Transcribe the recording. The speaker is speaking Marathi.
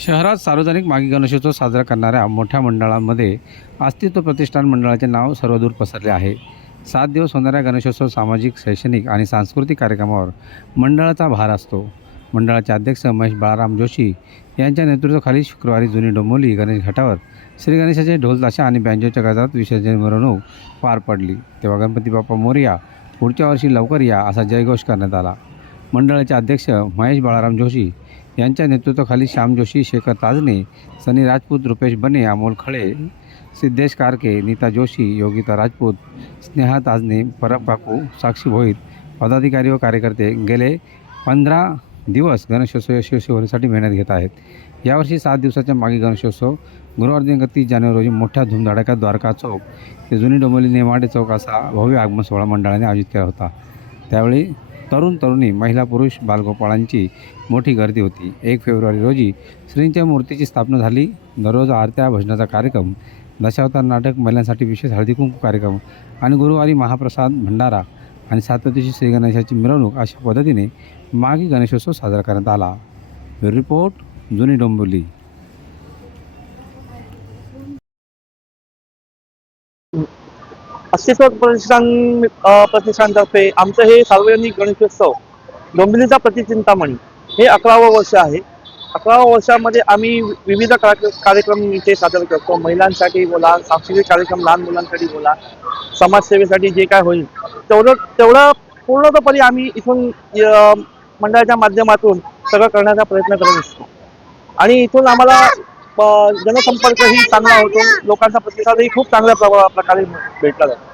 शहरात सार्वजनिक मागी गणेशोत्सव साजरा करणाऱ्या मोठ्या मंडळांमध्ये अस्तित्व प्रतिष्ठान मंडळाचे नाव सर्वदूर पसरले आहे. सात दिवस होणाऱ्या गणेशोत्सव सामाजिक शैक्षणिक आणि सांस्कृतिक कार्यक्रमावर मंडळाचा भार असतो. मंडळाचे अध्यक्ष महेश बाळाराम जोशी यांच्या नेतृत्वाखाली शुक्रवारी जुनी डोंबोली गणेश घाटावर श्री गणेशाचे ढोलताशा आणि बँजोच्या गजरात विसर्जन मिरवणूक पार पडली. तेव्हा गणपती बाप्पा मोर्या पुढच्या वर्षी लवकर या असा जयघोष करण्यात आला. मंडळाचे अध्यक्ष महेश बाळाराम जोशी यांच्या नेतृत्वाखाली श्याम जोशी शेखर ताजने सनी राजपूत रुपेश बने अमोल खळे सिद्धेश कारके नीता जोशी योगिता राजपूत स्नेहा ताजने परब काकू साक्षी भोईत पदाधिकारी व कार्यकर्ते गेले पंधरा दिवस गणेशोत्सव यशस्वी होण्यासाठी मेहनत घेत आहेत. यावर्षी सात दिवसाच्या मागे गणेशोत्सव गुरुवार दिनांक तीस जानेवारी रोजी मोठ्या धुमधडाक्यात द्वारका चौक ते जुनी डोंबोली नेमाडे चौक असा भव्य आगमन सोहळा मंडळाने आयोजित केला होता. त्यावेळी तरुण तरुणी महिला पुरुष बालगोपाळांची मोठी गर्दी होती. एक फेब्रुवारी रोजी श्रींच्या मूर्तीची स्थापना झाली. दररोज आरत्या भजनाचा कार्यक्रम दशावतार नाटक महिलांसाठी विशेष हळदीकुंकू कार्यक्रम आणि गुरुवारी महाप्रसाद भंडारा आणि सातवतीची श्री गणेशाची मिरवणूक अशा पद्धतीने मागी गणेशोत्सव साजरा करण्यात आला. रिपोर्ट जुनी डोंबिवली. अस्तित्व प्रतिष्ठान प्रतिष्ठानतर्फे आमचं हे सार्वजनिक गणेशोत्सव डोंबिवलीचा प्रतिचिंतामणी हे अकरावं वर्ष आहे. अकराव्या वर्षामध्ये आम्ही विविध कार्य- कार्यक्रम इथे सादर करतो. महिलांसाठी बोला सांस्कृतिक कार्यक्रम लहान मुलांसाठी बोला समाजसेवेसाठी जे काय होईल तेवढं तेवढं पूर्णपणे आम्ही इथून मंडळाच्या माध्यमातून सगळं करण्याचा प्रयत्न करत असतो. आणि इथून आम्हाला जनसंपर्कही चांगला होतो. लोकांचा प्रतिसादही खूप चांगल्या प्रवा- प्रकारे भेटला जातो.